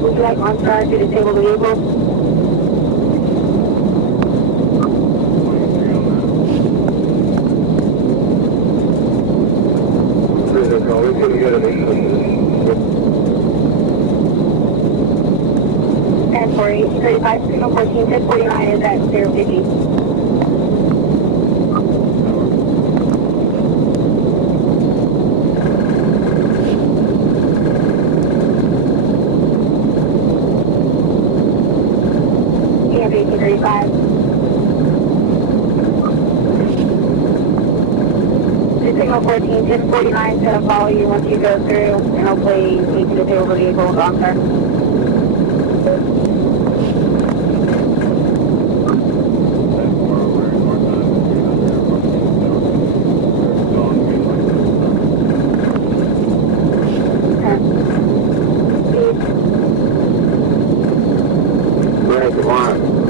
Would you like OnStar to disable the vehicle? And for 1835, signal 14, 1049 is at 050. Signal 14, 1049 is going to follow you once you go through, and hopefully you can disable the vehicle with OnStar.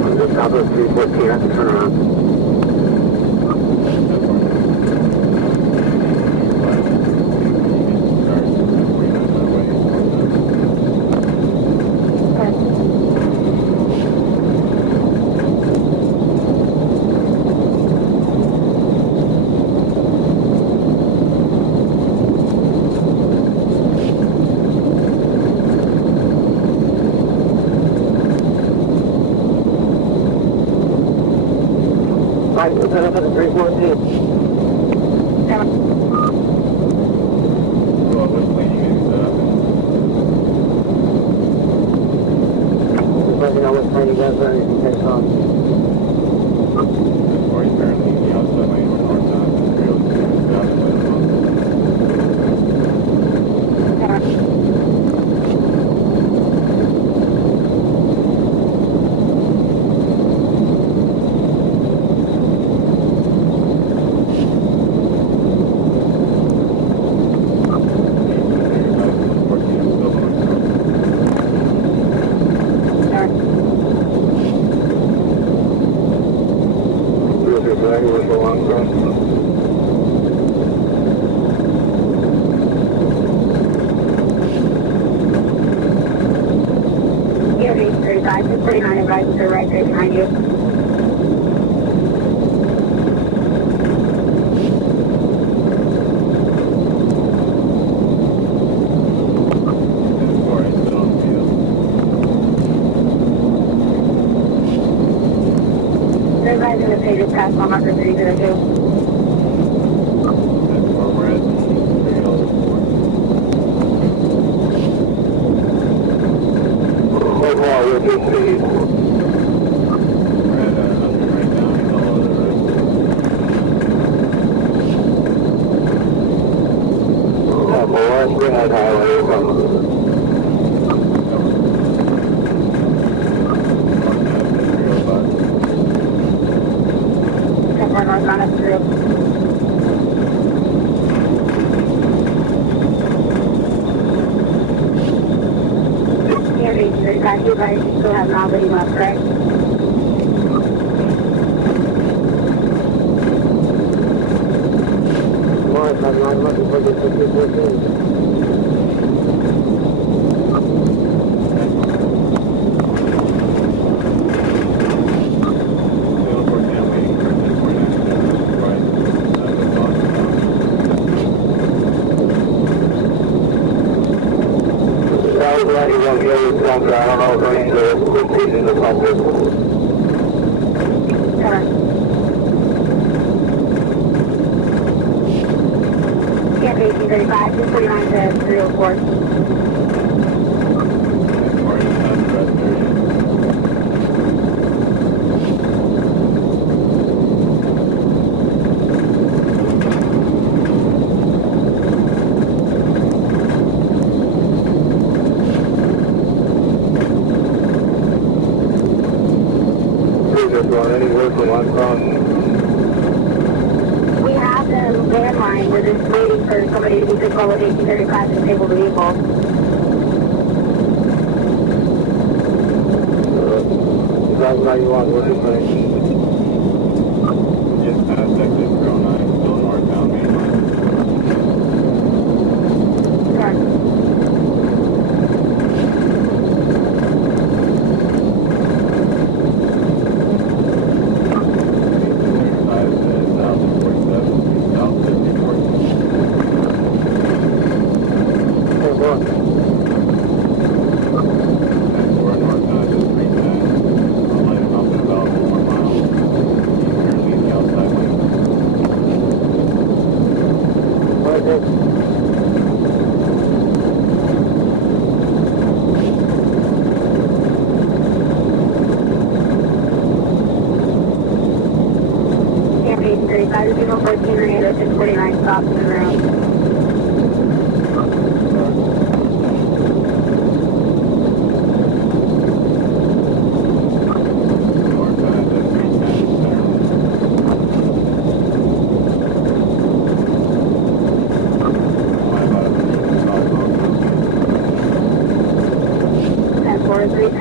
On this top of 314, I have to turn around. Right, we'll set up at the 314. Just let me know what time you guys are ready to take off. Yeah, 835, 1049 advises are right there behind you. Everybody's going to pay this pass on marker 302. You guys still have nobody left, correct? Mark, I'm not looking for this 314. I don't know if any of the season is public. Yeah, 1835, 249 to 304. We're just waiting for somebody to be control with 1835 to disable the vehicle. You guys know you want working for it. Just past exit 309, still northbound main line. Sure. Campaign 35 to 14 radio 649 stops in the room.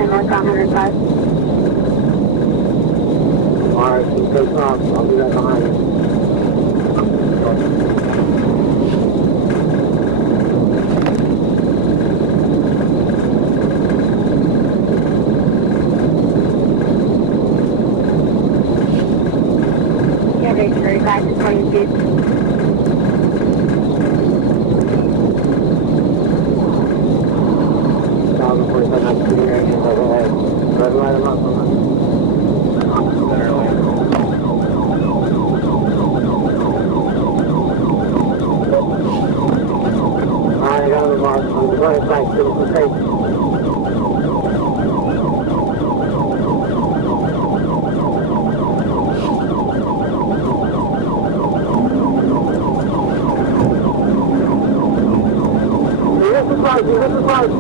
Northbound 105. Alright, so take off. I'll be right behind you. Campaign 35 to 22. Red light them up on that. Alright, I got him marked. I'm going to try to get some safety. This is right.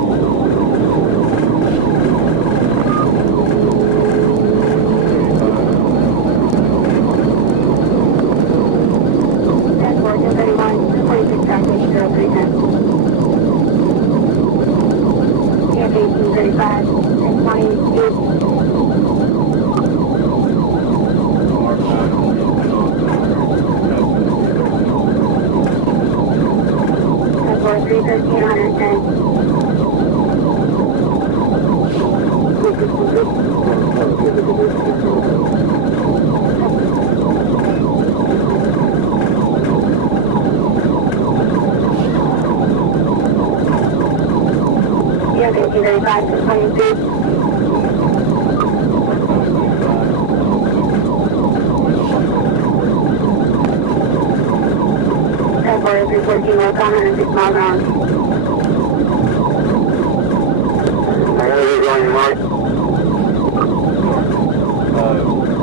Yeah, 35 to 22. Airport 314 Northbound 106 miles an hour. I gotta be going your mark.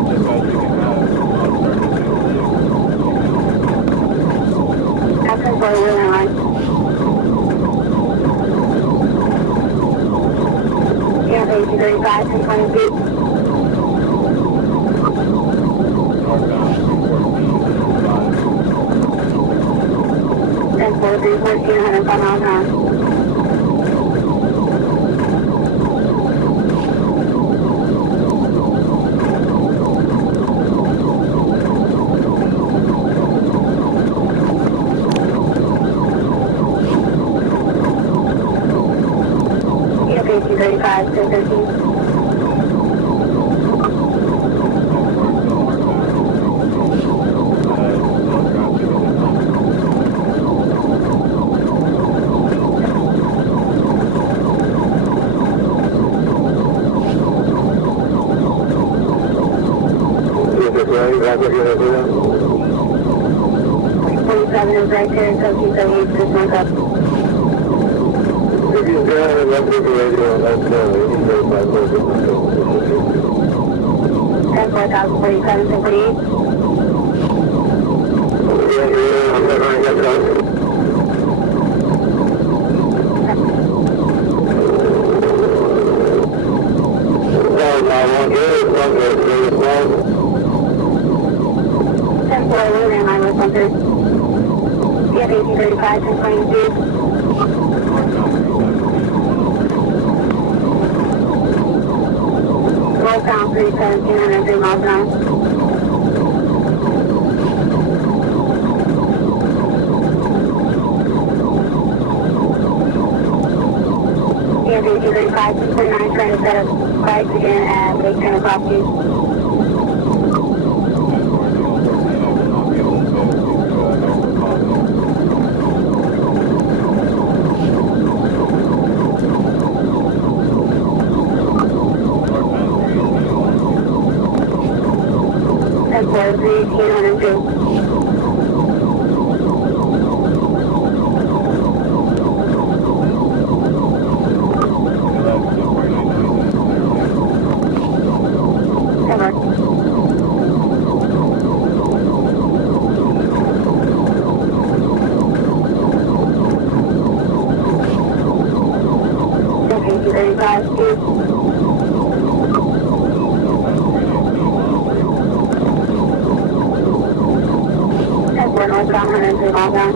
Just as you can have, I'll start to Action for the wheeling line. Yeah, 35 to 22. northbound 314, 5. Airport 314 105 miles an hour. Yeah, 35 to 13. That's what you're going to do now? 47 is right there, 1778 to north up. If he's down and left with the radio, that's he's very fast. And 4047 to 48. Yeah, I'm not going to get close. I want to get it. 10-4, we're in line with 1-3. 1835 to 22. Northbound 317 and 3 miles an hour. Yeah, 1835 to 29, trying to set up spikes again at Lake Center Properties. And 432. Northbound 103 miles an hour.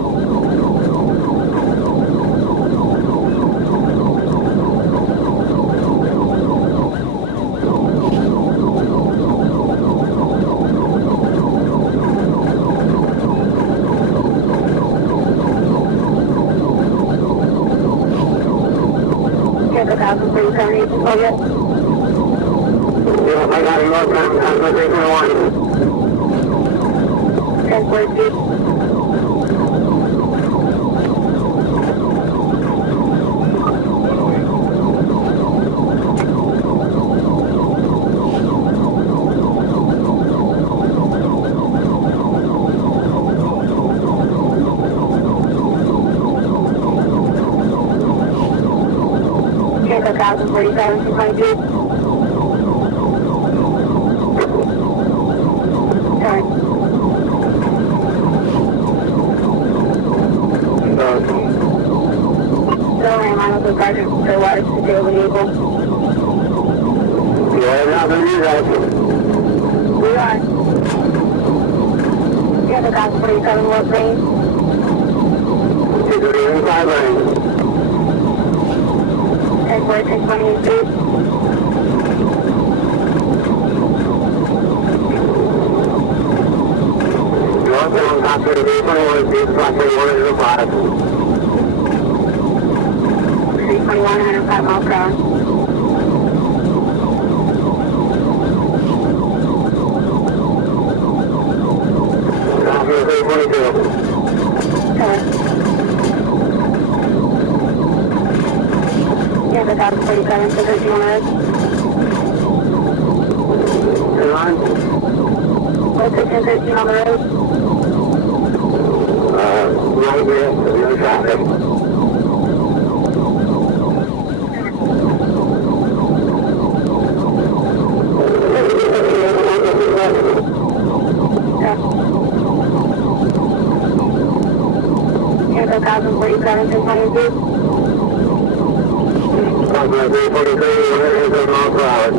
Check 1,378 oh yet. Yeah, I got it northbound. I'm going to take one. 1042. Check 1,047 to 22. Sorry. So I'm on the project for water to stay over the vehicle. Yeah, now the new guys. We are. Check 1,047 what range? It's the inside lane. And 4628 feet. Northbound, top 30, 21, feet, flat 3105. 321, 105 miles per hour. Top 322. Sorry. Yeah, 1,047 to 31 road. Come on. What's it, 1013 on the road? Right here, no traffic. Yeah, 1,047 to 22. Top 343, 108 miles per hour.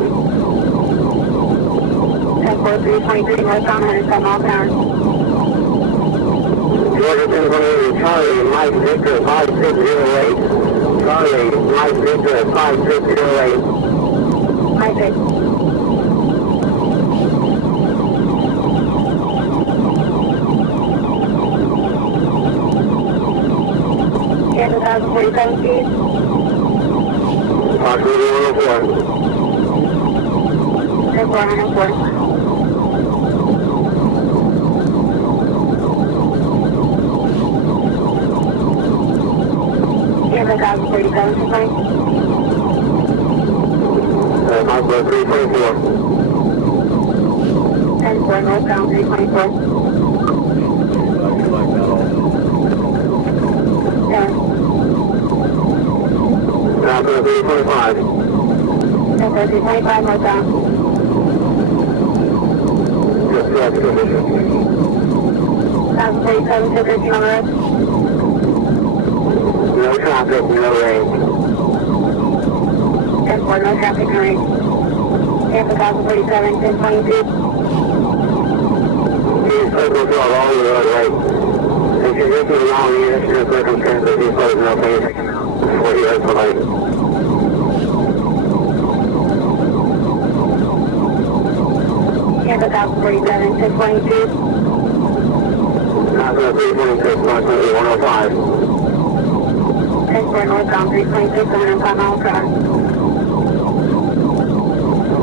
And 4323 northbound, 107 miles per hour. Georgia 1028, Charlie, Mike Victor, 5608. Charlie, Mike Victor, 5608. My six. Yeah, 1,047 feet. Top 104. And 404. Yeah, 1,047 to 20. Top 324. And 4 northbound, 324. Yeah. Top 325. And 325 northbound. Just left condition. 1,047 to 13 on the road. No traffic, no rain. And 4 no traffic, no rain. Yeah, 1,047 to 22. These circles are all the way right. if you're using the wrong units in the circumstances, you close no page before you isolate. Tampa 1047, 1022. Not going to 326, approximately 105. 10-4 northbound 326, 105 miles per hour.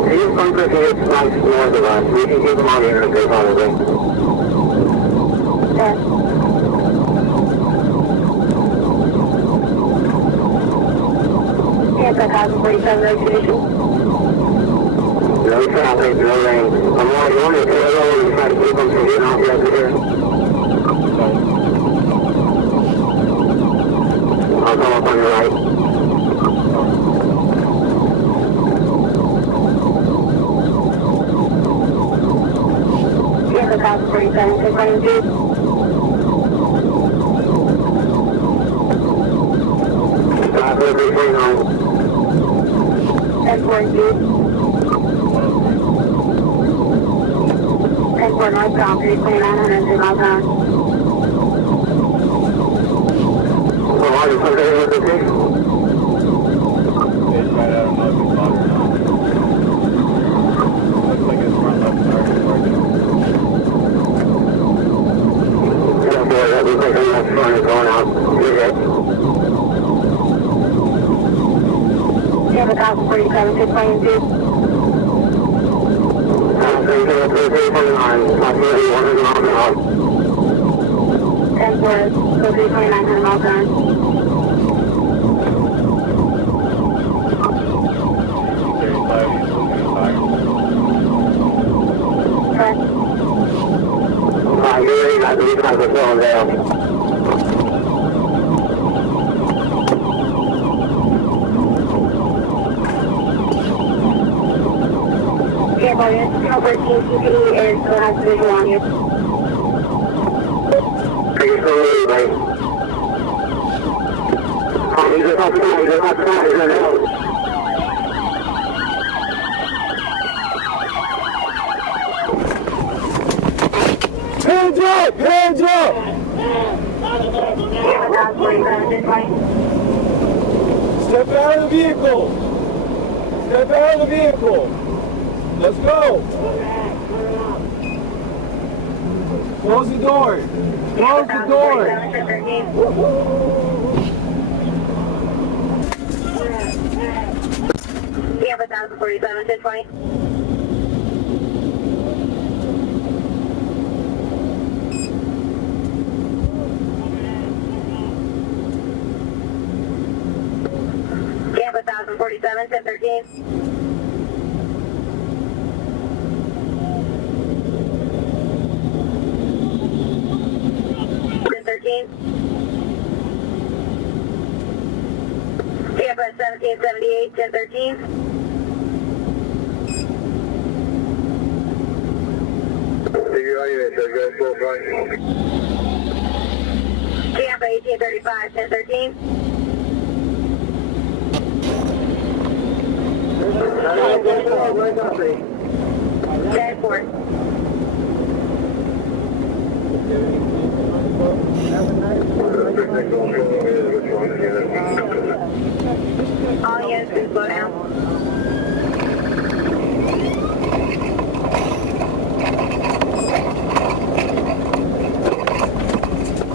These bunkers here slice north of us. We can keep them on the interstate probably. Yes. Tampa 1047, reservation. No traffic, no rain. I'm only going to tail over and try to keep them from getting off the exit here. I'll come up on your right. Tampa 1047, 1022. Traffic 329. 1042. 10-4 northbound 329, 103 miles per hour. Well, why did something with the thing? It's right out of Muggy Water now. Looks like it's front left tire parking. Yeah, boy, that looks like the left front is going out. You're good. Tampa 1047, 1022. Approximately 100 miles an hour. 10-4, so 329, 100 miles per hour. Correct. You already got these kinds of slowing down. Yeah, but it's 14 CPE is still has visual on you. Are you still moving, right? Oh, he's just outside, he's just outside, he's in the house. Hands up! Hands up! Tampa 1047, 1020. Step out of the vehicle! Step out of the vehicle! Let's go! Close the door! Close the door! Tampa 1047, 1020. Tampa 1047, 1013. 1013. Tampa 1778, 1013. Figure out your answer, guys, both right. Tampa 1835, 1013. Where's Aubrey? 10-4. All units can slow down.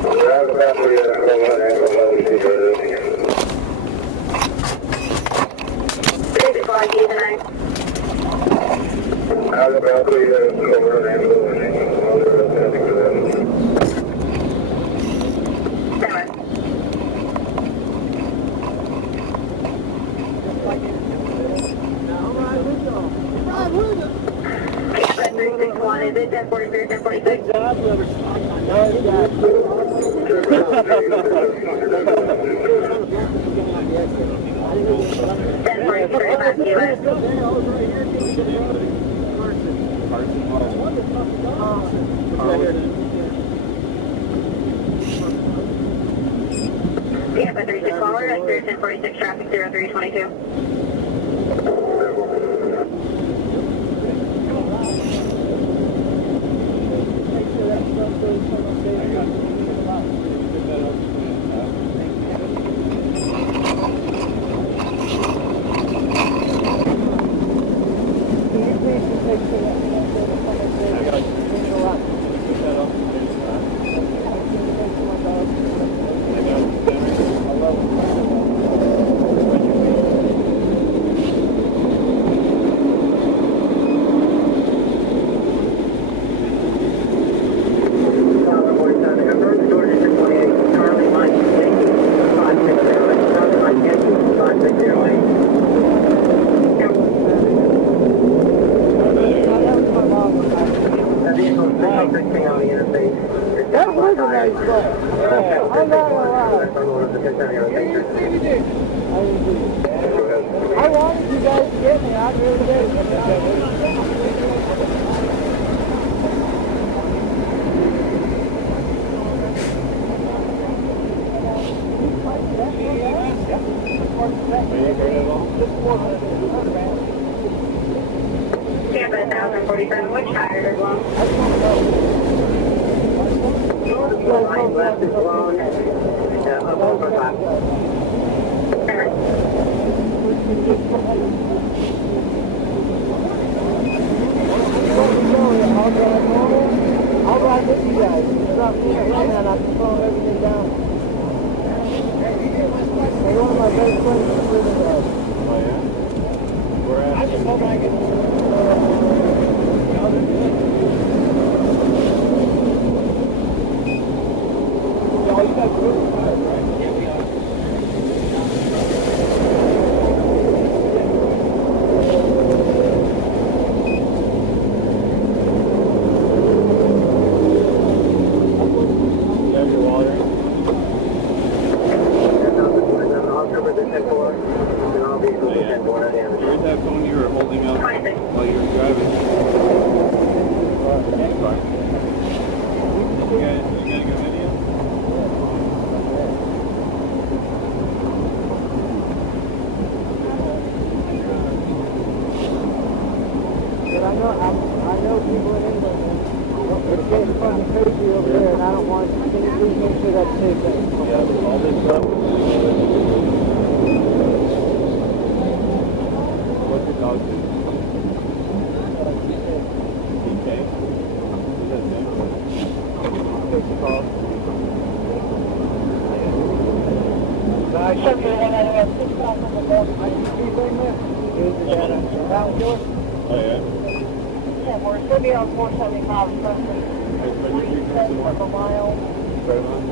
Grab the battery and go ahead and go ahead and see what it is. 65 tonight. Grab the battery and go ahead and go ahead and see what it is. 7. Tampa 361, is it 1043, 1046? Ten 45 US. Tampa 36 forward, that's 1046 traffic 0322. I'm not gonna lie. I wanted you guys to get me. I really did. Tampa 1047, which tire is long? Line left is blown, up over 5. I'll ride with you guys. Drop me and I can calm everything down. Hey, one of my best friends is living there. Oh, yeah? We're at. I just hope I can. Oh, you guys are really tired, right? Yeah, we are. You have your water? Where's that phone you were holding up while you were driving? You got a good video? But I know people in England, man. It's getting fucking crazy over there, and I don't want. Can you please make sure that's safe there? Yeah, all this stuff. What's your dog's name? DK? What's that name? Take the call. I should be one out of 6,000 of those. I can see them there. Here's the data. That was yours? Oh, yeah? Yeah, we're going to be on 475 especially. 40 cents a mile. Right on.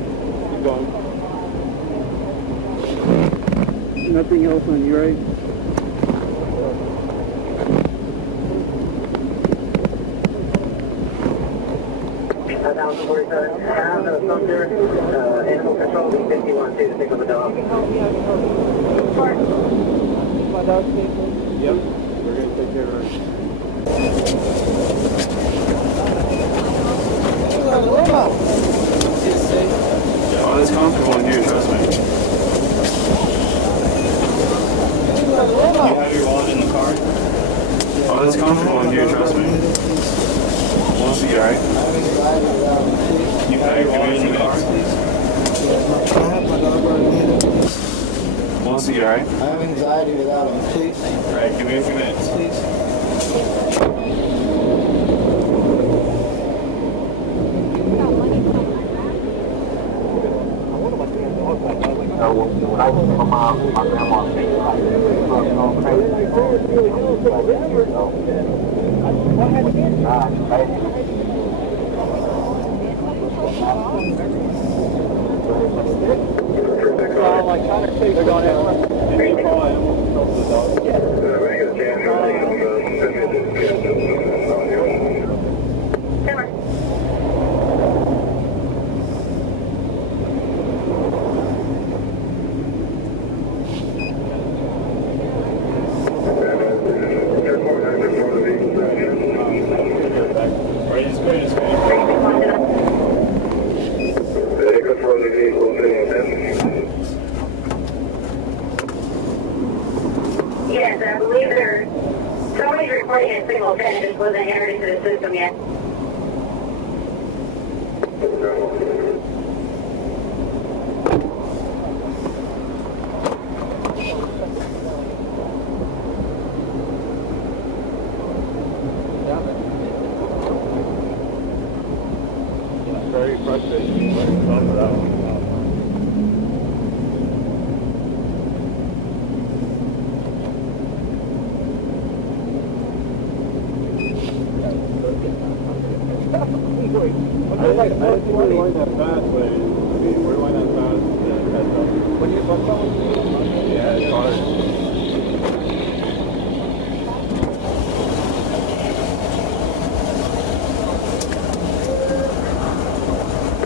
Keep going. Nothing else on you, right? Animal control B51 to pick up a dog. My dog's safe. Yep. We're going to take care of her. Oh, it's comfortable in here, trust me. You have your wallet in the car? Oh, it's comfortable in here, trust me. We'll see, alright? You have your wallet in the car? I have my dog right here. We'll see, alright? I have anxiety without him, please. Alright, give me a few minutes. Please. Like trying to say they're going to. Did you call animal control for the dog? Right, it's good, it's good. Yes, I believe there's somebody's reporting a signal 10 just wasn't entered into the system yet. It's very frustrating. Very tough for that one. I didn't think we were going that fast, but we're going that fast. When you bump on? Yeah, it's hard.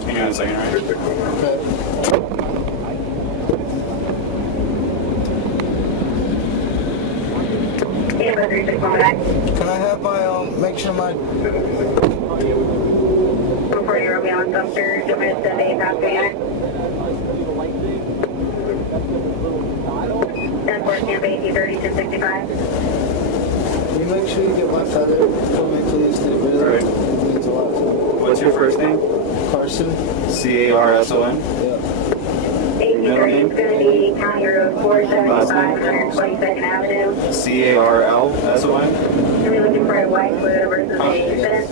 Hang on a second, right? Okay. Can I have my, make sure my... Before you're on Sumter, do you want me to send a passenger unit? 10-4 Camp 1830 to 65. Can you make sure you get my feather for me, please? It really means a lot to me. What's your first name? Carson? Carson. Yeah. 1830 is going to be County Road 475, 122nd Avenue. Carlson. Are we looking for a white fluid versus a fit?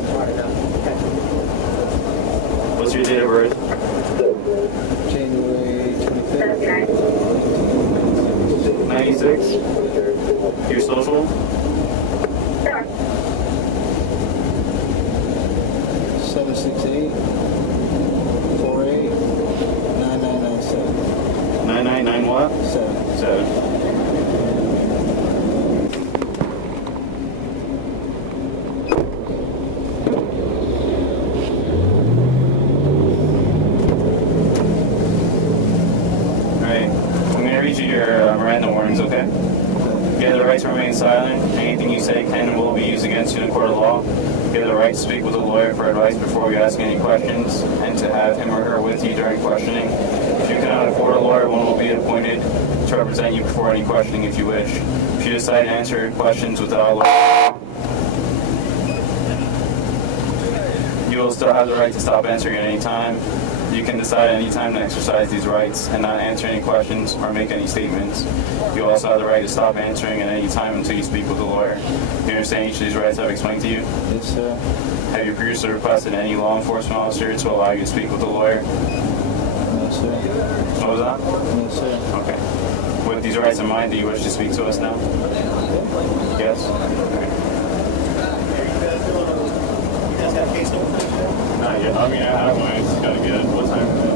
What's your date of birth? January 25th. 96. Your social? Sure. 768 48 9997 999 what? 7. Alright, I'm going to read you your Miranda warnings, okay? You have the right to remain silent. Anything you say can and will be used against you in a court of law. You have the right to speak with a lawyer for advice before you ask any questions, and to have him or her with you during questioning. If you cannot afford a lawyer, one will be appointed to represent you before any questioning if you wish. If you decide to answer questions without a lawyer, you will still have the right to stop answering at any time. You can decide at any time to exercise these rights and not answer any questions or make any statements. You also have the right to stop answering at any time until you speak with a lawyer. You understand each of these rights I've explained to you? Yes, sir. Have you previously requested any law enforcement officer to allow you to speak with a lawyer? No, sir. What was that? No, sir. Okay. With these rights in mind, do you wish to speak to us now? Yes? Okay. Not yet. I mean, I have mine. It's gotta get it. What time is it?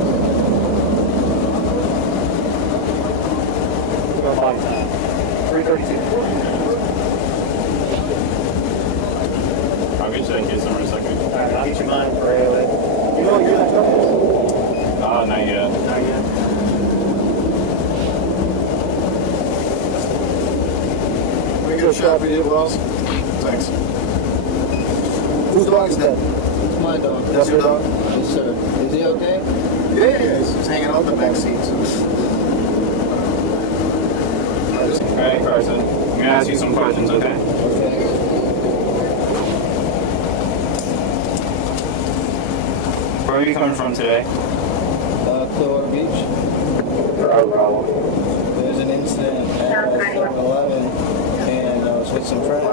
3:32. I'll get you that case number in a second. Alright, I'll get you mine for AOA. You know what year that truck is? Not yet. Not yet. We go shop, you did well. Thanks. Whose dog is that? It's my dog. That's your dog? Yes, sir. Is he okay? Yeah. He's hanging out in the back seat. Alright, Carson. I'm gonna ask you some questions, okay? Okay. Where are you coming from today? Clearwater Beach. There's an incident at 7-Eleven, and I was with some friends.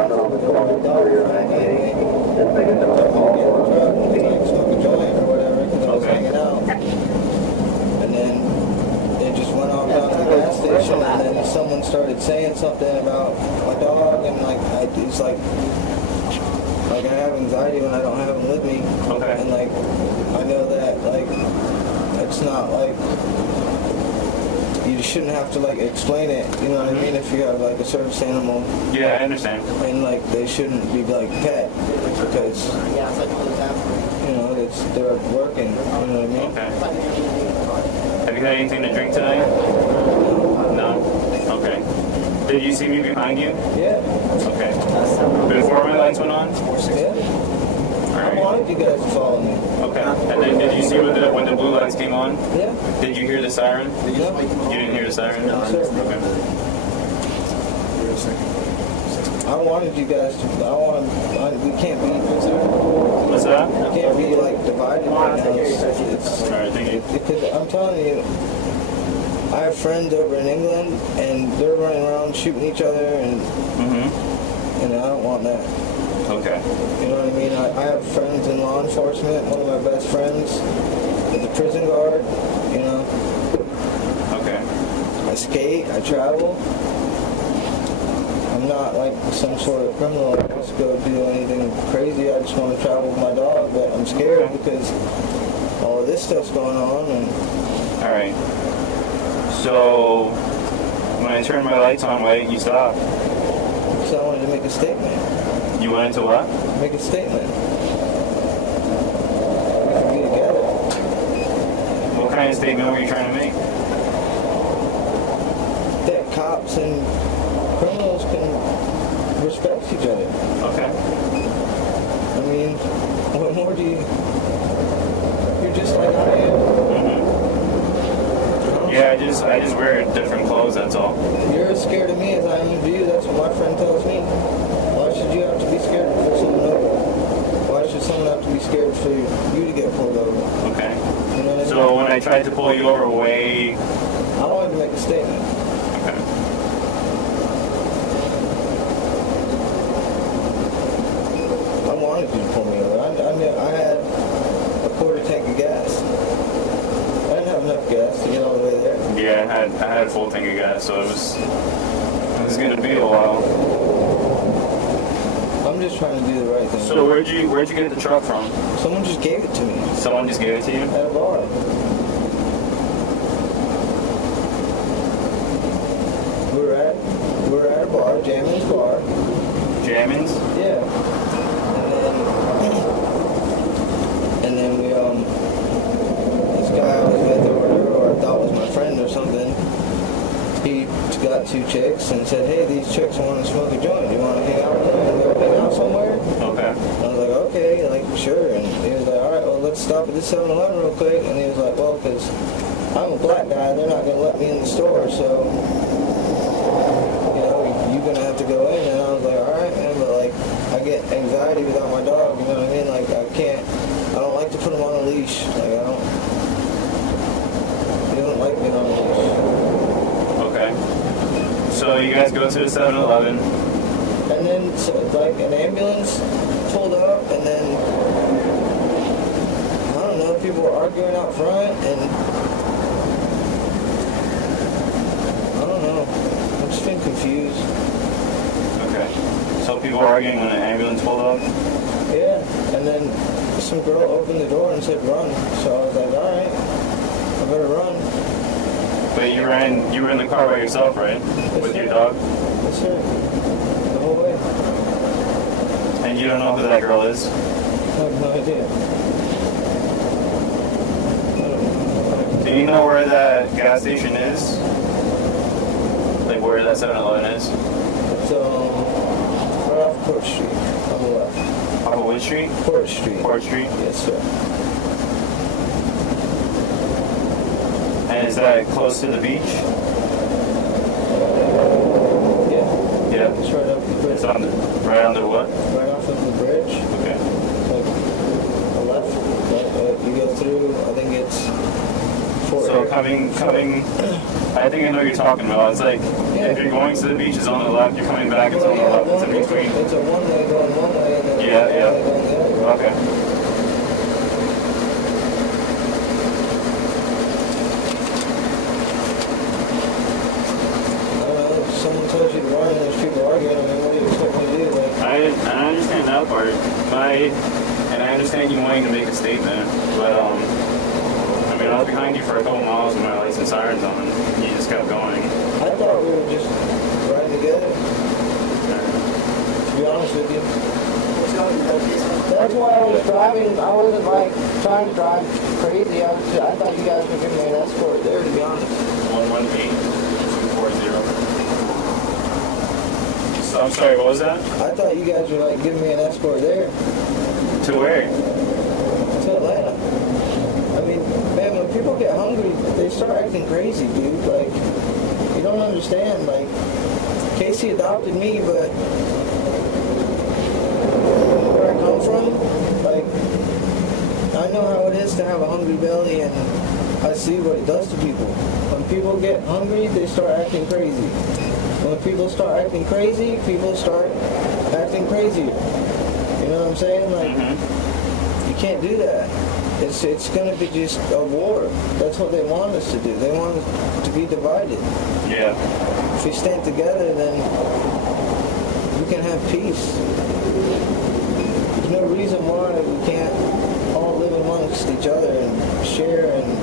Smoke a joint or whatever, because I was hanging out. And then it just went off down to the gas station, and then someone started saying something about my dog, and it's like I have anxiety when I don't have him with me. Okay. And I know that it's not you shouldn't have to explain it, you know what I mean, if you have a service animal. Yeah, I understand. And they shouldn't be pet, because they're working, you know what I mean? Okay. Have you had anything to drink today? No? Okay. Did you see me behind you? Yeah. Okay. Before my lights went on? Yeah. I Alright. wanted you guys to follow me. Okay. And then did you see when the blue lights came on? Yeah. Did you hear the siren? No. You didn't hear the siren? No, sir. Okay. I wanted you guys to, we can't be, What's that? we can't be divided right now. Alright, thank you. Because I'm telling you, I have friends over in England, and they're running around shooting each other, and Mm-hmm. I don't want that. Okay. You know what I mean? I have friends in law enforcement. One of my best friends is a prison guard, you know. Okay. I skate, I travel. I'm not some sort of criminal that wants to go do anything crazy. I just want to travel with my dog, but I'm scared because all of this stuff's going on. And Alright. So, when I turned my lights on, why didn't you stop? so I wanted to make a statement. You wanted to what? Make a statement. We can be together. What kind of statement were you trying to make? That cops and criminals can respects each other. Okay. I mean, what more do you... You're just like I am. Yeah, I just wear different clothes, that's all. You're as scared of me as I am of you. That's what my friend tells me. Why should you have to be scared to pull someone over? Why should someone have to be scared for you to get pulled over? Okay. You know what I mean? So when I tried to pull you over I way... wanted to make a statement. Okay. I wanted you to pull me over. I had a quarter tank of gas. I didn't have enough gas to get all the way there. Yeah, I had a full tank of gas, so it was gonna be a while. I'm just trying to do the right thing. So where'd you get the truck from? Someone just gave it to me Someone just gave it to you? at a bar. We were at a bar, Jammin's bar. Jammins? Yeah. And then we this guy I was with or I thought was my friend or something, he got two chicks and said, hey, these chicks want to smoke a joint. Do you want to hang out with them and go hang out somewhere? Okay. I was like, okay, like, sure. And he was like, all right, well, let's stop at this 7-Eleven real quick. And he was like, well, because I'm a black guy, they're not going to let me in the store, so, you know, you're going to have to go in. And I was like, all right, man, but, like, I get anxiety without my dog, you know what I mean? Like, I don't like to put him on a leash. Like, he doesn't like being on a leash. Okay. So you guys go to the 7-Eleven. And then, so, like, an ambulance pulled up, and then, I don't know, people were arguing out front, and I don't know. I've just been confused. Okay. So people were arguing when an ambulance pulled up? Yeah, and then some girl opened the door and said, run. So I was like, all right, I better run. But you were in the car by yourself, right? With your dog? Yes, sir. The whole way. And you don't know who that girl is? I have no idea. Do you know where that gas station is? Like where that 7-Eleven is? It's right off Port Street on the left. Off of which street? Port Street. Port Street? Yes, sir. And is that close to the beach? Yeah. Yeah. It's right up the bridge. It's right on the what? Right off of the bridge. Okay. Like a left. You go through, I think it's Fort. So coming, I think I know what you're talking about. It's like, if you're going to the beach, it's on the left, you're coming back, it's on the left, it's in between. It's a one-way going one way, and then Yeah, yeah. going the other way. Okay. I don't know, if someone tells you to run and there's people arguing, I mean, what do you expect me to do? Like, I understand that part. And I understand you wanting to make a statement, but I mean, I was behind you for a couple miles with my lights and sirens on, and you just kept going. I thought we were just riding together, to be honest with you. That's why I was driving. I wasn't like trying to drive crazy. I thought you guys were giving me an escort there, to be honest. 118-240. So I'm sorry, what was that? I thought you guys were like giving me an escort there To where? to Atlanta. I mean, man, when people get hungry, they start acting crazy, dude. Like, you don't understand. Like, Casey adopted me, but where I come from, like, I know how it is to have a hungry belly, and I see what it does to people. When people get hungry, they start acting crazy. When people start acting crazy, people start acting crazier. You know what I'm saying? Like, you can't do that. It's going to be just a war. That's what they want us to do. They want us to be divided. Yeah. If we stand together, then we can have peace. There's no reason why we can't all live amongst each other and share. And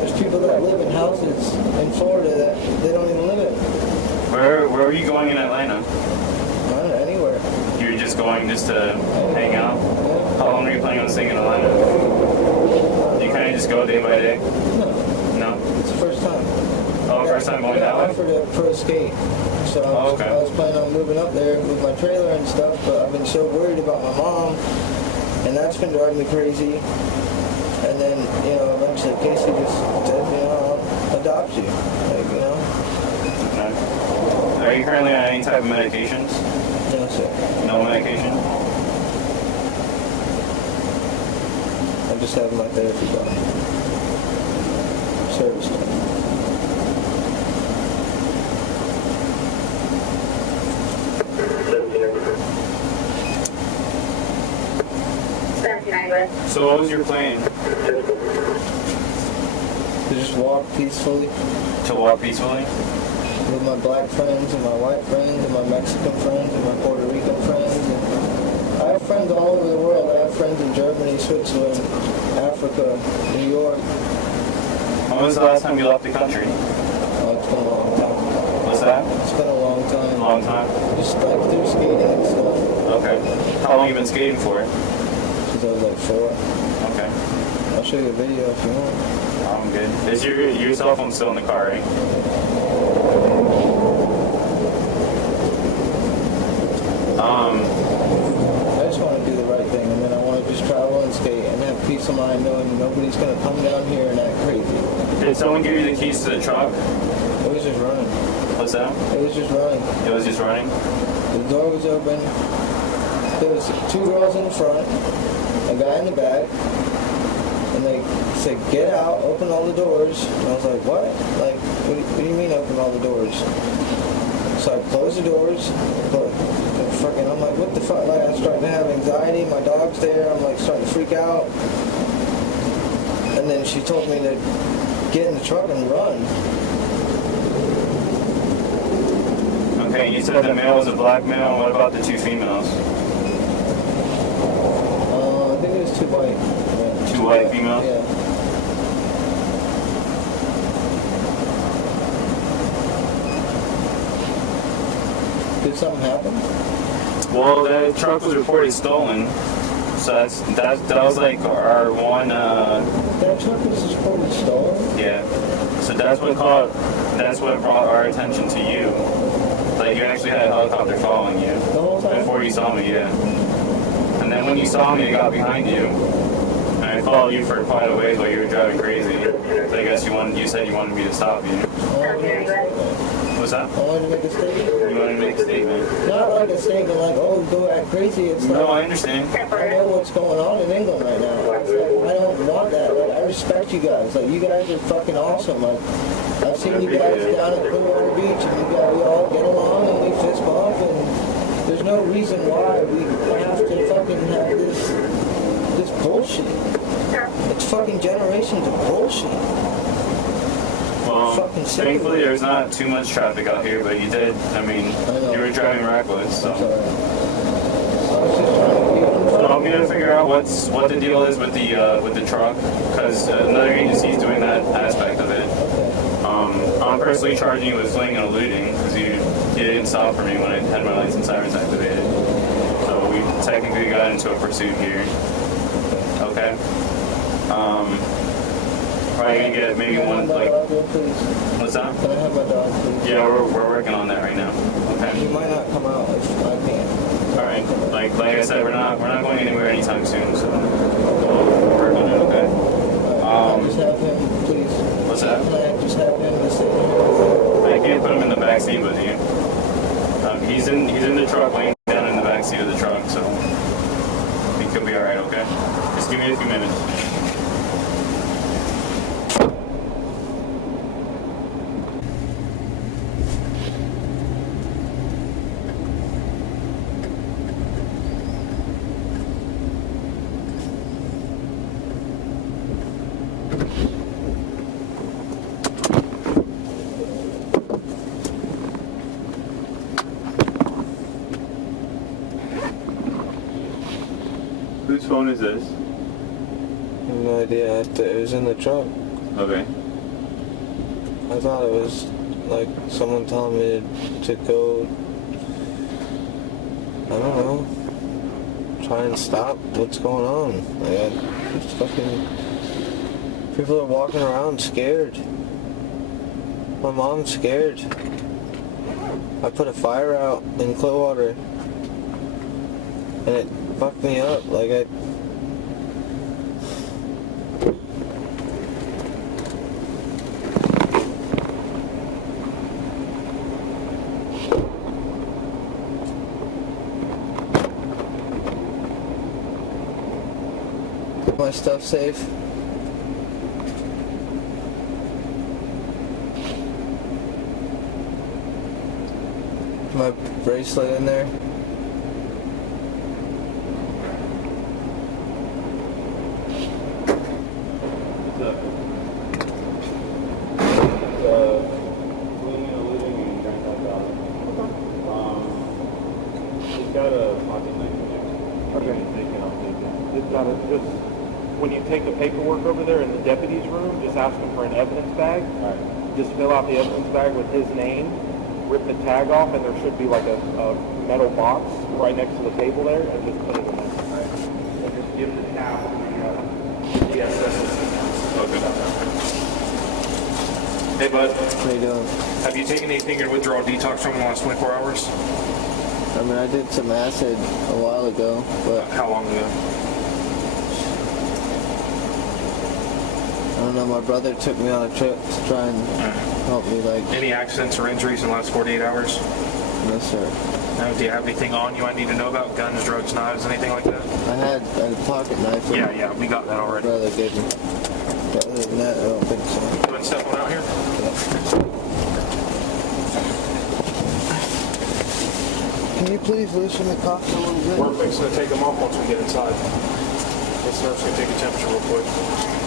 there's people that live in houses in Florida that they don't even live in. Where were you going in Atlanta? I don't know, anywhere. You were just going just to hang out? Yeah. How long are you planning on staying in Atlanta? You kind of just go day by day? No, No? it's the first time. Oh, first time going that way? what? For a skate. So Okay. I was planning on moving up there with my trailer and stuff, but I've been so worried about my mom, and that's been driving me crazy. And then, you know, eventually Casey just said, you know, I'll adopt you. Like, you know. Okay. Are you currently on any type of medications? No, sir. No medication? I just have my therapy done. Service done. So what was your plan? To just walk peacefully To walk peacefully? with my black friends and my white friends and my Mexican friends and my Puerto Rican friends. And I have friends all over the world. I have friends in Germany, Switzerland, Africa, New York. When was the last time you left the country? Oh, it's been a long time. What's that? It's been a long time. A long time? Just like through skating and stuff. Okay. How long you been skating for? Since I was like 4. Okay. I'll show you a video if you want. I'm good. Is your cell phone still in the car, right? I just want to do the right thing, and then I want to just travel and skate and have peace of mind knowing nobody's going to come down here and act crazy. Did someone give you the keys to the truck? It was just running. What's that? It was just running. It was just running? The door was open. There was 2 girls in the front, a guy in the back, and they said, "Get out, open all the doors." And I was like, "What? Like, what do you mean open all the doors?" So I closed the doors, but I'm like, what the fuck? Like, I'm starting to have anxiety. My dog's there. I'm like starting to freak out. And then she told me to get in the truck and run. Okay, you said the male was a black male. What about the 2 females? I think it was 2 white. Yeah, 2 white females? Yeah. Did something happen? Well, the truck was reported stolen. So that was like our one. That truck was reported stolen? Yeah. So that's what brought our attention to you. Like you actually had a helicopter following you The whole time? before you saw me. Yeah. And then when you saw me, it got behind you. And I followed you for quite a ways while you were driving crazy. So I guess you said you wanted me to stop you. What's that? I wanted to make a statement. You wanted to make a statement? Not like a statement like, oh, go act crazy. It's like, No, I understand. I know what's going on in England right now. It's like, I don't want that. Like, I respect you guys. Like, you guys are fucking awesome. Like, I've seen you guys down at Clearwater Beach, and we all get along, and we fist bump, and there's no reason why we have to fucking have this bullshit. It's fucking generations of bullshit. Well, Fucking sick of thankfully it. there's not too much traffic out here, but you did. I mean, know. you were driving reckless, so. Sorry. I was just trying to keep in So front I'm gonna figure out what the deal is with the truck, because another agency is doing that aspect of it. I'm personally charging you with fleeing and eluding because you didn't stop for me when I had my license sirens activated. So we technically got into a pursuit here. Okay. Probably gonna get maybe one like. What's that? Can I have my dog, please? Yeah, we're working on that right now. Okay. He might not come out if I can't. All right. Like I said, we're not going anywhere anytime soon. So we'll work on it. Okay. Can I just have him, please? What's that? Can I just have him to sit here? I can't put him in the back seat with you. He's in the truck, laying down in the back seat of the truck. So he could be all right. Okay. Just give me a few minutes. Whose phone is this? I have no idea. It was in the truck. Okay. I thought it was like someone telling me to go, I don't know, try and stop what's going on. Like, it's fucking, people are walking around scared. My mom's scared. I put a fire out in Clearwater and it fucked me up. Like my stuff safe. My bracelet in there. He's got a pocket knife in there. Okay. It's got a, just, when you take the paperwork over there in the deputy's room, just ask him for an evidence bag. All right. Just fill out the evidence bag with his name, rip the tag off, and there should be like a metal box right next to the table there, and just put it in there. All right. And just give the tab the DSS. Okay. Hey, bud. How you doing? Have you taken anything in withdrawal detox from the last 24 hours? I mean, I did some acid a while ago, but How long ago? I don't know. My brother took me on a trip to try and help me. Like, Any accidents or injuries in the last 48 hours? no, sir. No. Do you have anything on you I need to know about? Guns, drugs, knives, anything like that? I had a pocket knife. Yeah, we got that My already. brother gave me. But other than that, I don't think so. Go and step one out here. Can you please loosen the cuffs a little bit? We're fixing to take them off once we get inside. This nurse can take a temperature real quick.